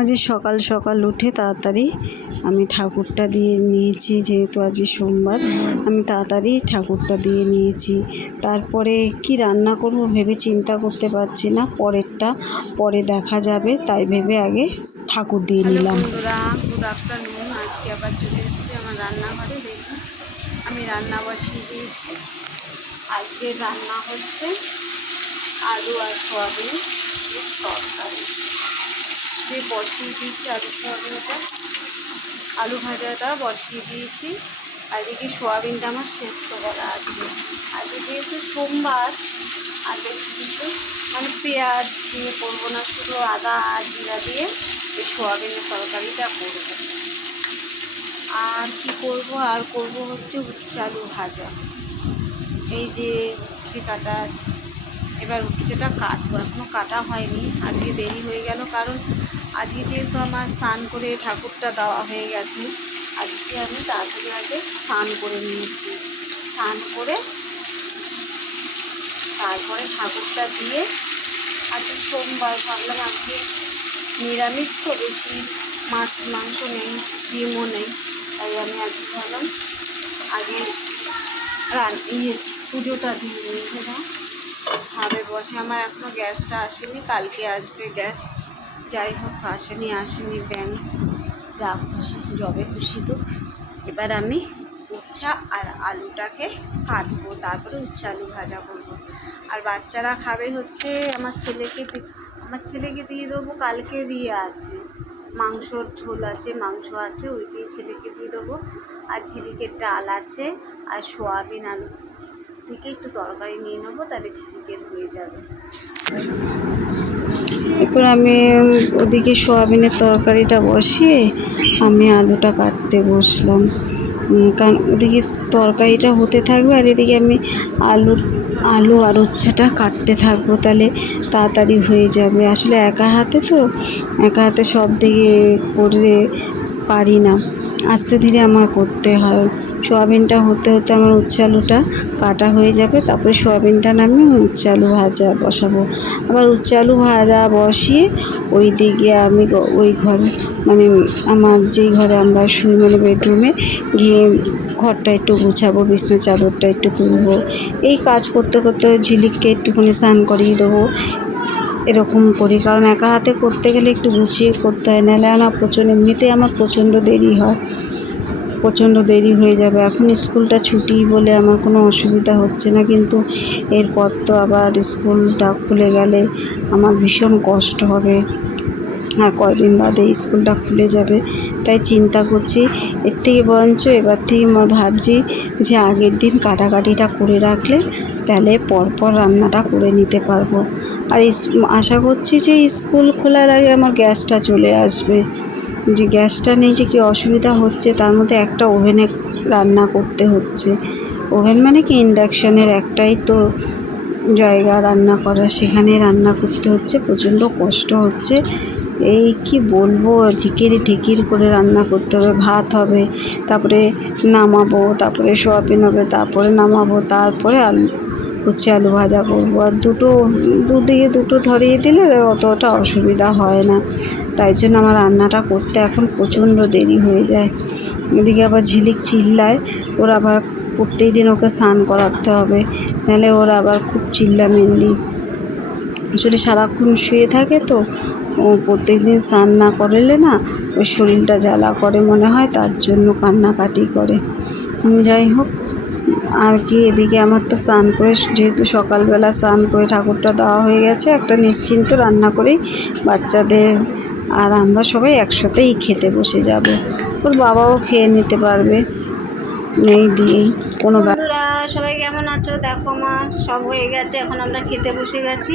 আজ সকাল সকাল উঠে তাড়াতাড়ি আমি ঠাকুরটা দিয়ে নিয়েছি, যেহেতু আজ সোমবার আমি তাড়াতাড়ি ঠাকুরটা দিয়ে নিয়েছি। তারপরে কি রান্না করব ভেবে চিন্তা করতে পারছি না, পরেরটা পরে দেখা যাবে, তাই ভেবে আগে ঠাকুর দিয়ে নিলাম। বন্ধুরা, গুড আফটারনুন। আজকে আবার চলে এসেছি আমার রান্নাঘরে। দেখুন আমি রান্না বসিয়ে দিয়েছি। আজকে রান্না হচ্ছে আলু আর সোয়াবিন তরকারি দিয়ে বসিয়ে দিয়েছি। আলু ভাজাটা বসিয়ে দিয়েছি। আর এদিকে সোয়াবিনটা আমার সেদ্ধ করা আছে। আজকে যেহেতু সোমবার আর বেশি কিছু পেঁয়াজ দিয়ে করবো না, শুধু আদা আর জিরা দিয়ে এই সোয়াবিনের তরকারিটা করবো। আর কি করব, আর করব হচ্ছে উচ্ছে আলু ভাজা। এই যে উচ্ছে কাটা আছে, এবার উচ্ছেটা কাটবো, এখনও কাটা হয়নি। আজকে দেরি হয়ে গেল, কারণ আজকে যেহেতু আমার স্নান করে ঠাকুরটা দেওয়া হয়ে গেছে, আজকে আমি তাড়াতাড়ি আগে স্নান করে নিয়েছি। স্নান করে তারপরে ঠাকুরটা দিয়ে আজকে সোমবার ভাবলাম আজকে নিরামিষ তো, বেশি মাছ মাংস নেই, ডিমও নেই, তাই আমি আজকে ভাবলাম আগে পুজোটা দিয়ে নিয়ে গেলাম। ভাবে বসে আমার এখনও গ্যাসটা আসেনি, কালকে আসবে গ্যাস। যাই হোক, আসেনি ব্যাংক, যা খুশি যবে খুশি তো। এবার আমি উচ্ছা আর আলুটাকে কাটবো, তারপরে উচ্ছা আলু ভাজা করবো। আর বাচ্চারা খাবে হচ্ছে আমার ছেলেকে দিয়ে দেবো। কালকে দিয়ে আছে মাংসর ঝোল আছে, মাংস আছে, ওই দিয়ে ছেলেকে দিয়ে দেবো। আর ঝিলিকের ডাল আছে, আর সোয়াবিন আলু থেকে একটু তরকারি নিয়ে নেবো, তাহলে ঝিলিকের হয়ে যাবে। এরপর আমি ওদিকে সোয়াবিনের তরকারিটা বসিয়ে আমি আলুটা কাটতে বসলাম, কারণ ওদিকে তরকারিটা হতে থাকবে আর এদিকে আমি আলু আর উচ্ছেটা কাটতে থাকবো, তাহলে তাড়াতাড়ি হয়ে যাবে। আসলে একা হাতে সব দিকে করলে পারি না, আস্তে ধীরে আমার করতে হয়। সোয়াবিনটা হতে হতে আমার উচ্ছে আলুটা কাটা হয়ে যাবে, তারপরে সোয়াবিনটা নামিয়ে উচ্ছে আলু ভাজা বসাবো। আবার উচ্ছে আলু ভাজা বসিয়ে ওই দিকে আমি ওই ঘরে আমার যেই ঘরে আমরা শুই, বেডরুমে গিয়ে ঘরটা একটু গুছাবো, বিছনা চাদরটা একটু তুলবো। এই কাজ করতে করতে ঝিলিককে একটুখানি স্নান করিয়ে দেবো, এরকম করি। কারণ একা হাতে করতে গেলে একটু গুছিয়ে করতে হয়, নাহলে এমনিতেই আমার প্রচণ্ড দেরি হয়ে যাবে। এখন স্কুলটা ছুটি বলে আমার কোনো অসুবিধা হচ্ছে না, কিন্তু এরপর তো আবার স্কুলটা খুলে গেলে আমার ভীষণ কষ্ট হবে। আর কয়দিন বাদে স্কুলটা খুলে যাবে, তাই চিন্তা করছি এর থেকে বরঞ্চ এবার থেকে ভাবছি যে আগের দিন কাটাকাটিটা করে রাখলে তাহলে পরপর রান্নাটা করে নিতে পারবো। আর আশা করছি যে স্কুল খোলার আগে আমার গ্যাসটা চলে আসবে। যে গ্যাসটা নেই যে কি অসুবিধা হচ্ছে, তার মধ্যে একটা ওভেনে রান্না করতে হচ্ছে। ওভেন কি ইন্ডাকশানের একটাই তো জায়গা রান্না করার, সেখানে রান্না করতে হচ্ছে, প্রচণ্ড কষ্ট হচ্ছে। এই কি বলবো, ঢিকির করে রান্না করতে হবে। ভাত হবে, তারপরে নামাবো, তারপরে সোয়াবিন হবে, তারপরে নামাবো, তারপরে আলু ভাজা করবো। আর দুদিকে দুটো ধরিয়ে দিলে অতটা অসুবিধা হয় না। তাই জন্য আমার রান্নাটা করতে এখন প্রচণ্ড দেরি হয়ে যায়। এদিকে আবার ঝিলিক চিল্লায়, ওরা আবার প্রত্যেক দিন ওকে স্নান করাতে হবে, নাহলে ওরা আবার খুব চিল্লামিল্লি। আসলে সারাক্ষণ শুয়ে থাকে তো, ও প্রত্যেক দিন স্নান না করলে না ওর শরীরটা জ্বালা করে মনে হয়, তার জন্য কান্নাকাটি করে। যাই হোক, আর কি এদিকে আমার তো স্নান করে, যেহেতু সকালবেলা স্নান করে ঠাকুরটা দেওয়া হয়ে গেছে, একটা নিশ্চিন্ত রান্না করেই বাচ্চাদের আর আমরা সবাই একসাথেই খেতে বসে যাব। ওর বাবাও খেয়ে নিতে পারবে, এই দিয়েই কোনো। বন্ধুরা সবাই কেমন আছো? দেখো আমার সব হয়ে গেছে, এখন আমরা খেতে বসে গেছি।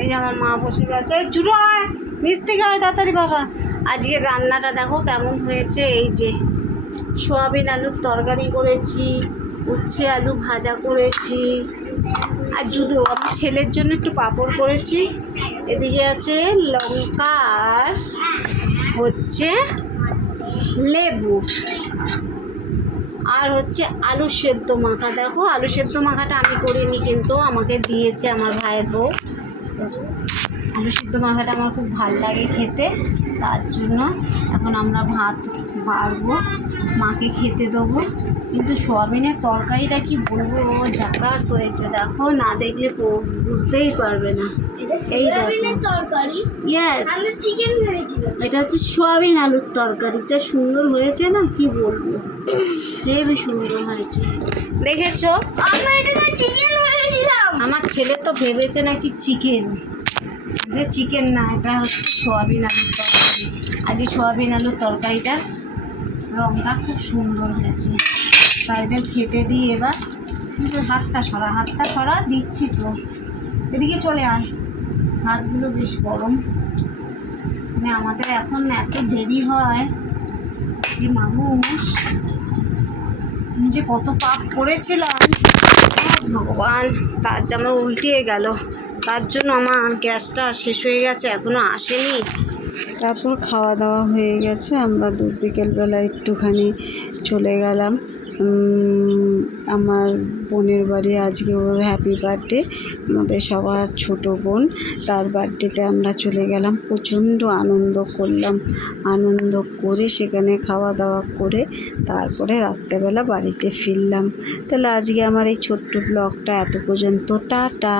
এই যে আমার মা বসে গেছে, জুটো আয় নিচ থেকে আয় তাড়াতাড়ি বাবা। আজকে রান্নাটা দেখো কেমন হয়েছে। এই যে সোয়াবিন আলুর তরকারি করেছি, উচ্ছে আলু ভাজা করেছি, আর জুটো আমার ছেলের জন্য একটু পাঁপড় করেছি। এদিকে আছে লঙ্কা আর হচ্ছে লেবু, আর হচ্ছে আলু সেদ্ধ মাখা। দেখো আলু সেদ্ধ মাখাটা আমি করিনি, কিন্তু আমাকে দিয়েছে আমার ভাইয়ের বউ। আলু সিদ্ধ মাখাটা আমার খুব ভাল লাগে খেতে, তার জন্য এখন আমরা ভাত বাড়বো, মাকে খেতে দেবো। কিন্তু সোয়াবিনের তরকারিটা কি বলবো, ঝাকাস হয়েছে, দেখো না দেখলে বুঝতেই পারবে না। এই তরকারি ইয়েস, আমি চিকেন ভেবেছিলাম। এটা হচ্ছে সোয়াবিন আলুর তরকারি, যা সুন্দর হয়েছে না কি বলবো, হেবি সুন্দর হয়েছে। দেখেছো, আমরা এটা চিকেন ভেবেছিলাম। আমার ছেলে তো ভেবেছে নাকি চিকেন, যে চিকেন না, এটা হচ্ছে সোয়াবিন আলুর তরকারি। আজকে সোয়াবিন আলুর তরকারিটার রঙটা খুব সুন্দর হয়েছে, তাই জন্য খেতে দিই। এবার কিন্তু হাতটা সরা দিচ্ছি তো, এদিকে চলে আয়, হাতগুলো বেশ গরম। মানে আমাদের এখন এত দেরি হয় যে মানুষ, আমি যে কত পাপ করেছিলাম ভগবান, তার যে আমার উল্টিয়ে গেল, তার জন্য আমার গ্যাসটা শেষ হয়ে গেছে, এখনও আসেনি। তারপর খাওয়া দাওয়া হয়ে গেছে, আমরা বিকেলবেলা একটুখানি চলে গেলাম আমার বোনের বাড়ি। আজকে ওর হ্যাপি বার্থডে, আমাদের সবার ছোট বোন, তার বার্থডেতে আমরা চলে গেলাম। প্রচণ্ড আনন্দ করলাম, আনন্দ করে সেখানে খাওয়া দাওয়া করে তারপরে রাত্রেবেলা বাড়িতে ফিরলাম। তাহলে আজকে আমার এই ছোট্ট ব্লগটা এত পর্যন্ত, টাটা।